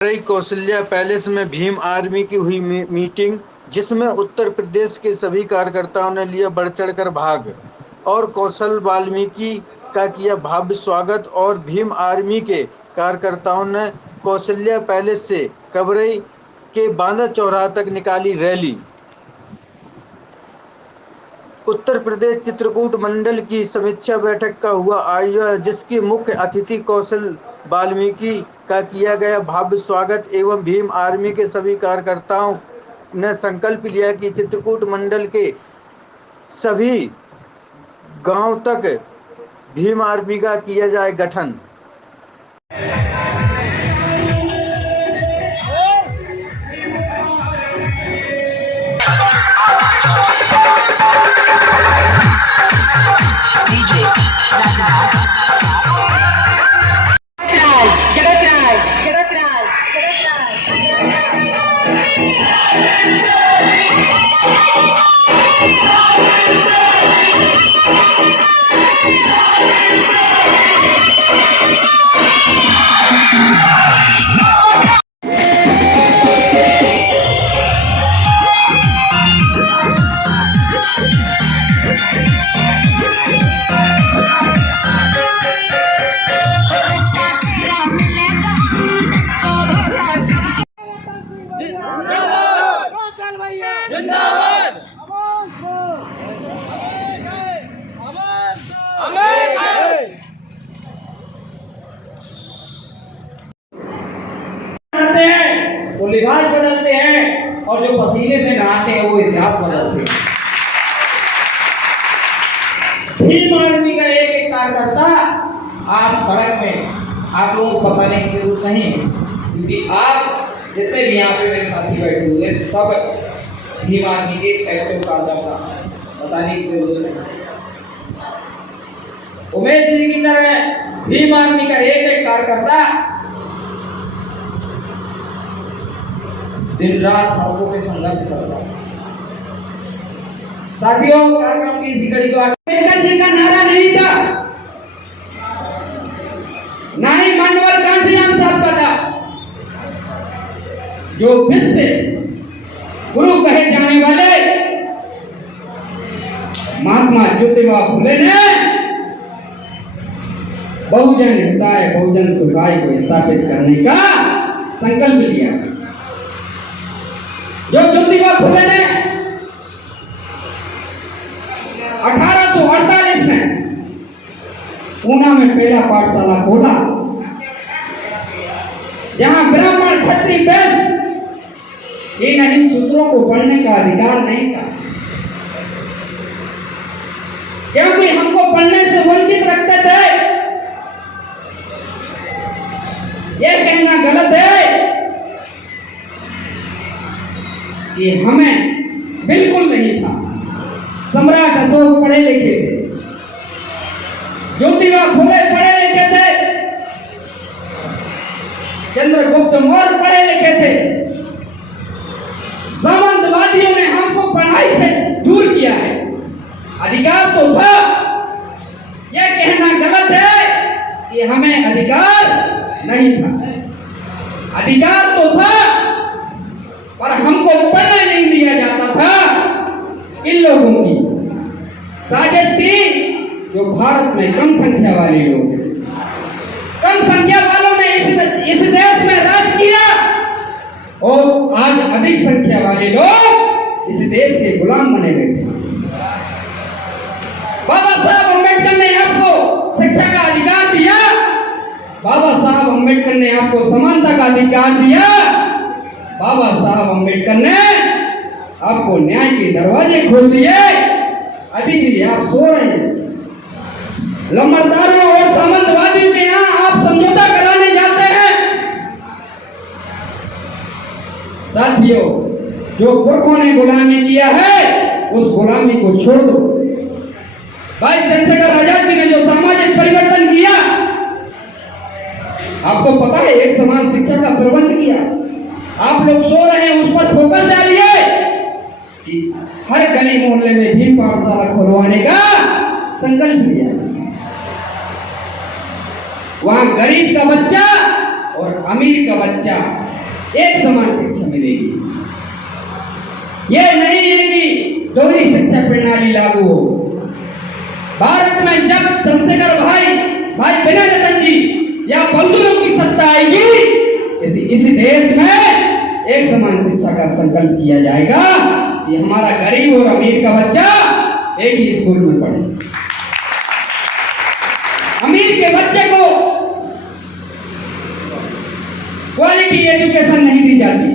Kaushalya palace में Bhim army की हुई मीटिंग, जिसमें उत्तर प्रदेश के सभी कार्यकर्ताओं ने लिया बढ़-चढ़कर भाग और कौशल वाल्मीकि का किया भव्य स्वागत और भीम आर्मी के कार्यकर्ताओं ने कौशल्या पैलेस से कबरई के बांदा चौराहा तक निकाली रैली। उत्तर प्रदेश चित्रकूट मंडल की समीक्षा बैठक का हुआ आयोजन, जिसकी मुख्य अतिथि कौशल वाल्मीकि का किया गया भव्य स्वागत एवं भीम आर्मी के सभी कार्यकर्ताओं ने संकल्प लिया कि चित्रकूट मंडल के सभी गांव तक भीम आर्मी का किया जाए गठन। वो लिबास बदलते हैं और जो पसीने से नहाते हैं वो इतिहास बदलते हैं। भीम आर्मी का एक एक कार्यकर्ता आज सड़क में, आप लोगों को बताने की जरूरत नहीं, क्योंकि आप जितने भी यहाँ पे मेरे साथी बैठे हुए सब भीम आर्मी के एक्टिव कार्यकर्ता, बताने की जरूरत नहीं। उमेश जी की तरह भीम आर्मी का एक एक कार्यकर्ता दिन रात सड़कों पे संघर्ष करता है। साथियों, कार्यक्रम की इसी कड़ी को अम्बेडकर जी का नारा नहीं था, ना ही मांडवर कांशीराम साहब का था। जो विश्व गुरु कहे जाने वाले महात्मा ज्योतिबा फुले ने बहुजन हिताय बहुजन सुखाय को स्थापित करने का संकल्प लिया। जो ज्योतिबा फुले ने 1848 में पूना में पहला पाठशाला खोला, जहां ब्राह्मण क्षत्रिय वैश्य इन नहीं सूत्रों को पढ़ने का अधिकार नहीं था, क्योंकि हमको पढ़ने से वंचित रखते थे। यह कहना गलत है कि हमें बिल्कुल नहीं था। सम्राट अशोक पढ़े लिखे थे, ज्योतिबा फुले पढ़े लिखे थे, चंद्रगुप्त मौर्य पढ़े लिखे थे। सामंतवादियों ने हमको पढ़ाई से दूर किया है। अधिकार तो था, यह कहना गलत है कि हमें अधिकार नहीं था। अधिकार तो था, पर हमको पढ़ने नहीं दिया जाता था। इन लोगों की साजिश थी, जो भारत में कम संख्या वाले लोग, कम संख्या वालों ने इस देश में राज किया और आज अधिक संख्या वाले लोग इस देश के गुलाम बने बैठे। बाबा साहब अम्बेडकर ने आपको शिक्षा का अधिकार दिया, बाबा साहब अम्बेडकर ने आपको समानता का अधिकार दिया, बाबा साहब अम्बेडकर ने आपको न्याय के दरवाजे खोल दिए। अभी भी आप सो रहे हैं। लम्बरदारों और सामंतवादियों के यहाँ आप समझौता कराने जाते हैं। साथियों, जो पुरखों ने गुलामी किया है, उस गुलामी को छोड़ दो। भाई चंद्रशेखर आजाद जी ने जो सामाजिक परिवर्तन किया, आपको पता है, एक समान शिक्षा का प्रबंध किया। आप लोग सो रहे हैं, उस पर फोकस डालिए कि हर गली मोहल्ले में भीम पाठशाला खुलवाने का संकल्प लिया। वहां गरीब का बच्चा और अमीर का बच्चा एक समान शिक्षा मिलेगी। ये नहीं है कि दोहरी शिक्षा प्रणाली लागू हो। भारत में जब चंद्रशेखर भाई विनय रतन जी या बंधुओं की सत्ता आएगी, इस देश में एक समान शिक्षा का संकल्प किया जाएगा कि हमारा गरीब और अमीर का बच्चा एक ही स्कूल में पढ़े। अमीर के बच्चे को क्वालिटी एजुकेशन नहीं दी जाती,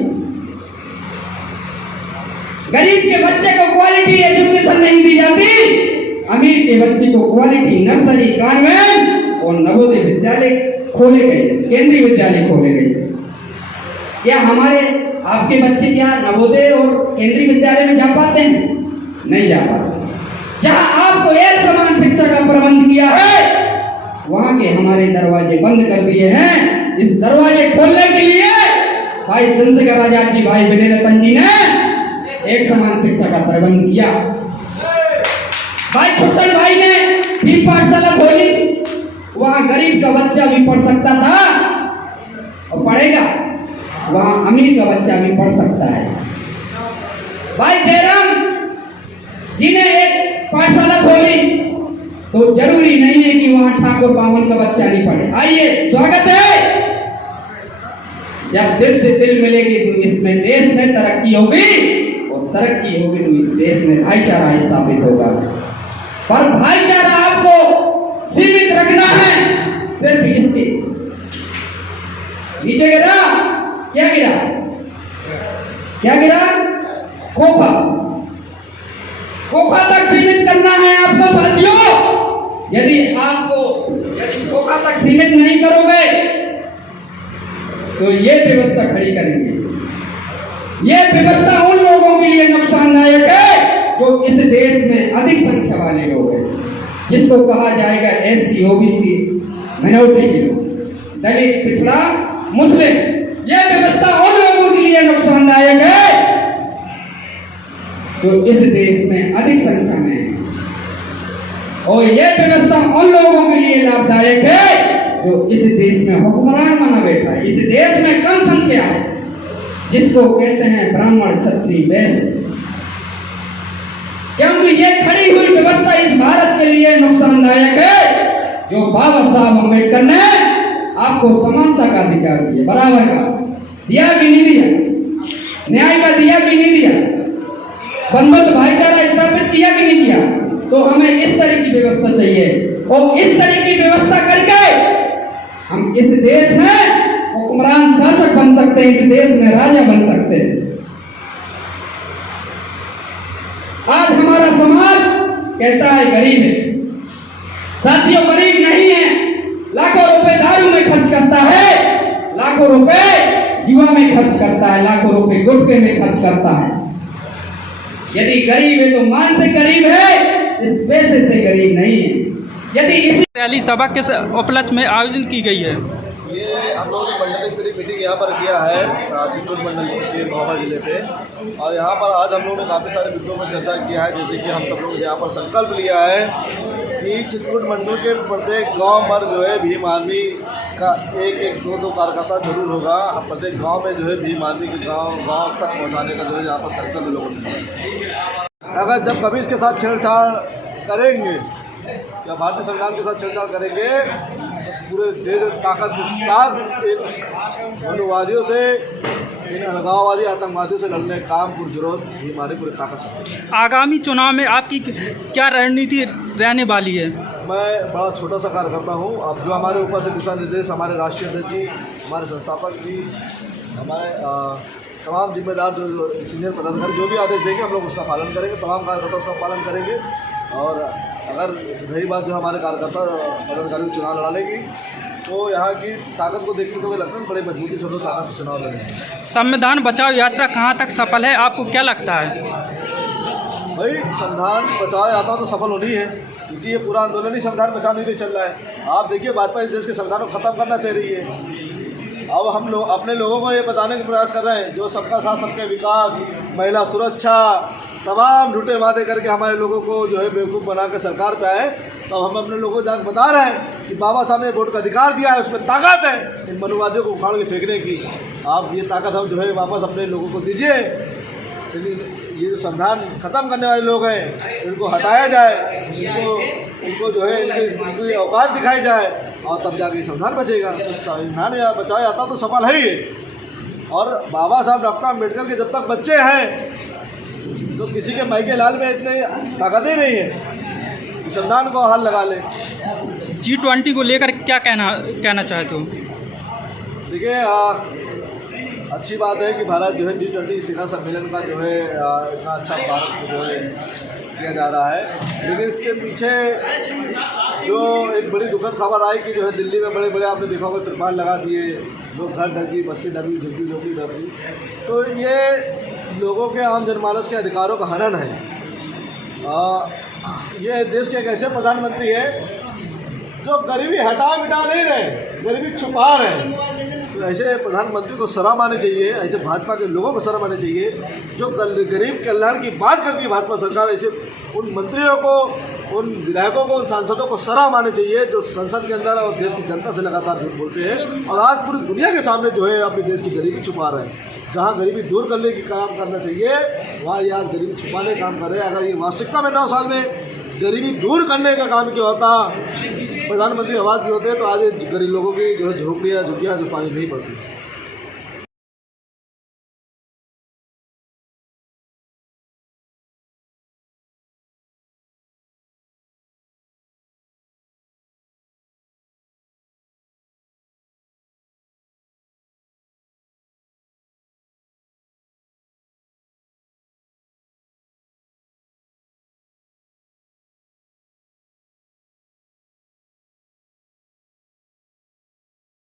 गरीब के बच्चे को क्वालिटी एजुकेशन नहीं दी जाती, अमीर के बच्चे को क्वालिटी नर्सरी, कॉन्वेंट और नवोदय विद्यालय खोले गए, केंद्रीय विद्यालय खोले गए। क्या हमारे आपके बच्चे क्या नवोदय और केंद्रीय विद्यालय में जा पाते हैं? नहीं जा पाते। जहां आपको एक समान शिक्षा का प्रबंध किया है, वहां के हमारे दरवाजे बंद कर दिए हैं। इस दरवाजे खोलने के लिए भाई चंद्रशेखर आजाद जी, भाई विनय रतन जी ने एक समान शिक्षा का प्रबंध किया। भाई छोटन भाई ने भी पाठशाला खोली, वहां गरीब का बच्चा भी पढ़ सकता था और पढ़ेगा, वहां अमीर का बच्चा भी पढ़ सकता है। भाई जयराम जी ने एक पाठशाला खोली, तो जरूरी नहीं है कि वहां ठाकुर बामन का बच्चा नहीं पढ़े। आइए, स्वागत है। जब दिल से दिल मिलेगी तो इसमें देश में तरक्की होगी, और तरक्की होगी तो इस देश में भाईचारा स्थापित होगा। पर भाईचारा आपको सीमित रखना है सिर्फ इसके नीचे। गिरा क्या गिरा? क्या गिरा? खोखा। खोखा तक सीमित करना है आपको साथियों। यदि खोखा तक सीमित नहीं करोगे तो ये व्यवस्था खड़ी करेंगे। ये व्यवस्था उन लोगों के लिए नुकसानदायक है जो इस देश में अधिक संख्या वाले लोग हैं, जिसको कहा जाएगा एससी, ओबीसी, माइनॉरिटी के लोग, दलित, पिछड़ा, मुस्लिम। ये व्यवस्था उन लोगों के लिए नुकसानदायक है जो इस देश में अधिक संख्या में है, और यह व्यवस्था उन लोगों के लिए लाभदायक है जो इस देश में हुक्मरान बना बैठा है। इस देश में कम संख्या है, जिसको कहते हैं ब्राह्मण, क्षत्रिय, वैश्य। क्योंकि ये खड़ी हुई व्यवस्था इस भारत के लिए नुकसानदायक है। जो बाबा साहब अम्बेडकर ने आपको समानता का अधिकार दिया, बराबर का दिया कि नहीं दिया? न्याय का दिया कि नहीं दिया? बंधुत्व भाईचारा स्थापित किया कि नहीं किया? तो हमें इस तरह की व्यवस्था चाहिए, और इस तरह की व्यवस्था करके हम इस देश में हुक्मरान शासक बन सकते हैं, इस देश में राजा बन सकते हैं। आज हमारा समाज कहता है गरीब है। साथियों, गरीब नहीं है। लाखों रुपए दारू में खर्च करता है, लाखों रुपए जुआ में खर्च करता है, लाखों रुपए गुटखे में खर्च करता है। यदि गरीब है तो मान से गरीब है, इस पैसे से गरीब नहीं है। यदि इसी रैली सभा के उपलक्ष्य में आयोजन की गई है। ये हम लोगों ने मंडल स्तरीय मीटिंग यहाँ पर किया है चित्रकूट मंडल के महोबा जिले पे, और यहाँ पर आज हम लोगों ने काफ़ी सारे मुद्दों पर चर्चा किया है। जैसे कि हम सब लोगों ने यहाँ पर संकल्प लिया है कि चित्रकूट मंडल के प्रत्येक गांव पर जो है भीम आर्मी का एक दो कार्यकर्ता जरूर होगा। प्रत्येक गाँव में जो है भीम आर्मी के गाँव तक पहुँचाने का जो है यहाँ पर संकल्प लोगों ने। अगर जब कभी इसके साथ छेड़छाड़ करेंगे या भारतीय संविधान के साथ छेड़छाड़ करेंगे तो पूरे देश ताकत के साथ इन मनुवादियों से, इन अलगाववादी आतंकवादियों से लड़ने का काम पुरजोर भी हमारी पूरी ताकत से। आगामी चुनाव में आपकी क्या रणनीति रहने वाली है? मैं बड़ा छोटा सा कार्यकर्ता हूँ। अब जो हमारे ऊपर से दिशा निर्देश हमारे राष्ट्रीय अध्यक्ष जी, हमारे संस्थापक जी, हमारे तमाम जिम्मेदार जो सीनियर पदाधिकारी जो भी आदेश देंगे हम लोग उसका पालन करेंगे, तमाम कार्यकर्ता उसका पालन करेंगे। और अगर रही बात जो हमारे कार्यकर्ता पदाधिकारी चुनाव लड़ा लेगी तो यहाँ की ताकत को देखते हुए लगता है बड़े मजबूती से हम लोग ताकत से चुनाव लड़ेंगे। संविधान बचाओ यात्रा कहाँ तक सफल है, आपको क्या लगता है? भाई संविधान बचाओ यात्रा तो सफल होनी है, क्योंकि ये पूरा आंदोलन ही संविधान बचाने के लिए चल रहा है। आप देखिए भाजपा इस देश के संविधान को ख़त्म करना चाह रही है। अब हम लोग अपने लोगों को ये बताने का प्रयास कर रहे हैं जो सबका साथ सबके विकास, महिला सुरक्षा, तमाम झूठे वादे करके हमारे लोगों को जो है बेवकूफ़ बना के सरकार पे आए, तो हम अपने लोगों को जाकर बता रहे हैं कि बाबा साहब ने वोट का अधिकार दिया है, उसमें ताकत है इन मनुवादियों को उखाड़ के फेंकने की। आप ये ताकत हम जो है वापस अपने लोगों को दीजिए। ये जो संविधान ख़त्म करने वाले लोग हैं इनको हटाया जाए, इनको जो है इनकी औकात दिखाई जाए, और तब जाके संविधान बचेगा। तो संविधान या बचाया जाता तो सफल है ही। और बाबा साहब डॉक्टर अम्बेडकर के जब तक बच्चे हैं तो किसी के मायके लाल में इतनी ताकत ही नहीं है कि संविधान को हल लगा ले। G20 को लेकर क्या कहना चाहते हो? देखिए, अच्छी बात है कि भारत जो है G20 शिखर सम्मेलन का जो है इतना अच्छा भारत को जो है किया जा रहा है, लेकिन इसके पीछे जो एक बड़ी दुखद खबर आई कि जो है दिल्ली में बड़े बड़े आपने देखा होगा त्रिपाल लगा दिए, लोग घर ढकी, बस्ती ढकी, झुग्गी झोंपड़ी ढकी। तो ये लोगों के आम जनमानस के अधिकारों का हनन है। ये देश के एक ऐसे प्रधानमंत्री है जो गरीबी हटा मिटा नहीं रहे, गरीबी छुपा रहे हैं। तो ऐसे प्रधानमंत्री को शर्म आनी चाहिए, ऐसे भाजपा के लोगों को शर्म आनी चाहिए जो गरीब कल्याण की बात करती है भाजपा सरकार। ऐसे उन मंत्रियों को, उन विधायकों को, उन सांसदों को शर्म आनी चाहिए जो संसद के अंदर और देश की जनता से लगातार झूठ बोलते हैं और आज पूरी दुनिया के सामने जो है अपने देश की गरीबी छुपा रहे हैं। जहाँ गरीबी दूर करने की काम करना चाहिए वहाँ ये आज गरीबी छुपाने का काम कर रहे हैं। अगर ये वास्तविकता में 9 साल में गरीबी दूर करने का काम किया होता, प्रधानमंत्री आवास भी होते हैं, तो आज गरीब लोगों की जो है झोपड़ियाँ झुग्गियाँ जो पानी नहीं पड़ती।